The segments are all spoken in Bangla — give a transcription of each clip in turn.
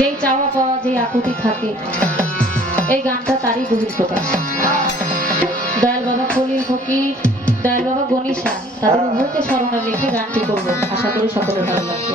যেই চাওয়া পাওয়া যেই আকুতি থাকে, এই গানটা তারই বহির প্রকাশ দয়াল বাবা কলিল ফকির, দয়াল বাবা গণিসা তাদের উভয়কে স্মরণে রেখে গানটি করব। আশা করি সকলের ভালো লাগবে।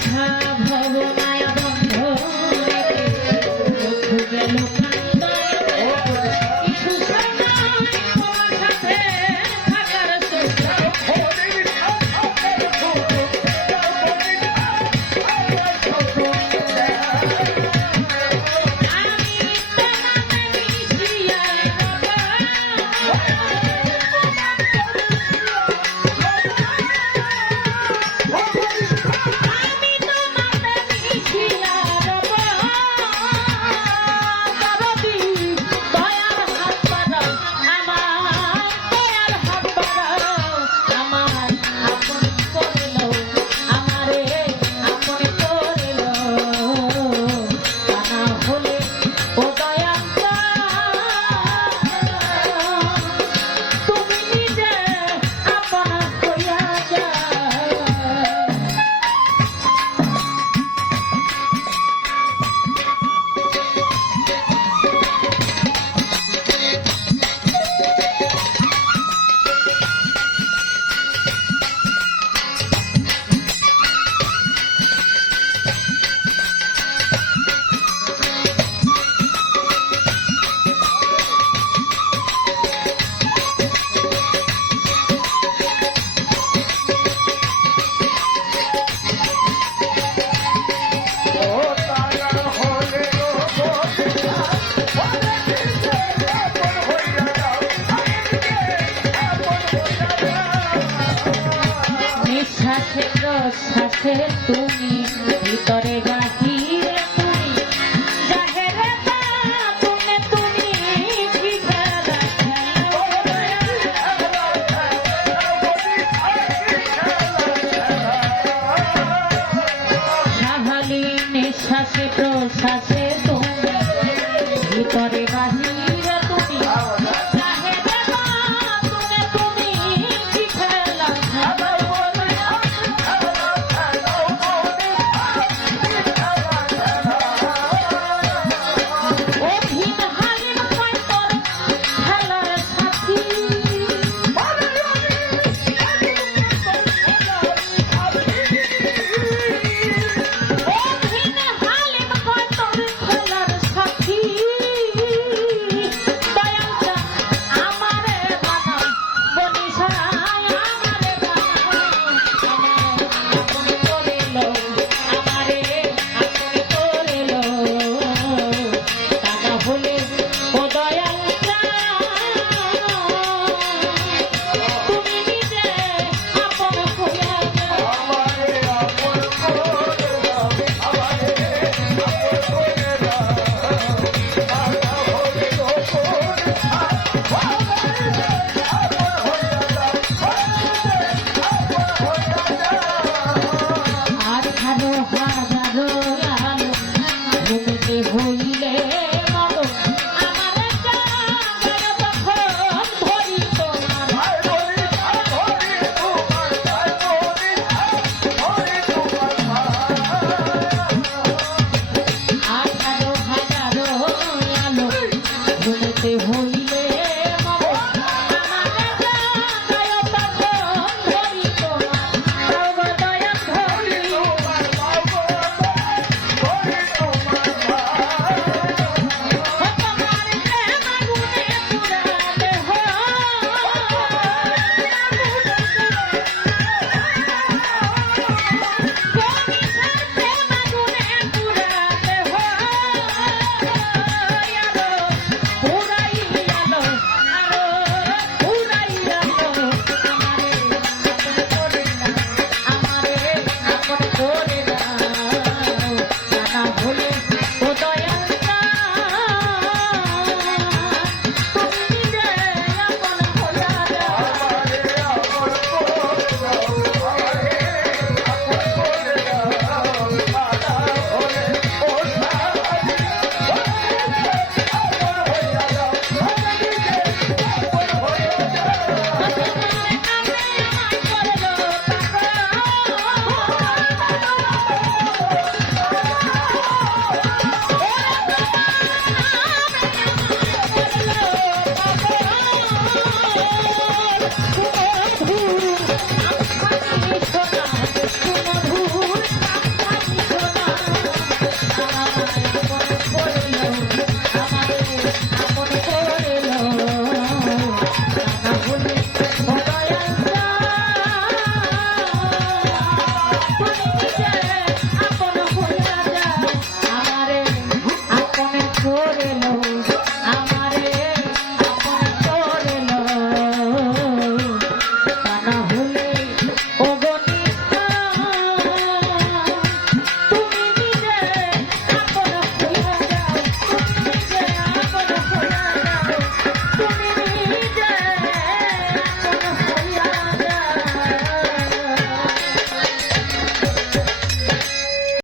মিথ্যা ভগবান আছে তুমি। ভিতরে বাহিরে তুমি জাহেরে তুমি নিঃশ্বাসে প্রশ্বাসে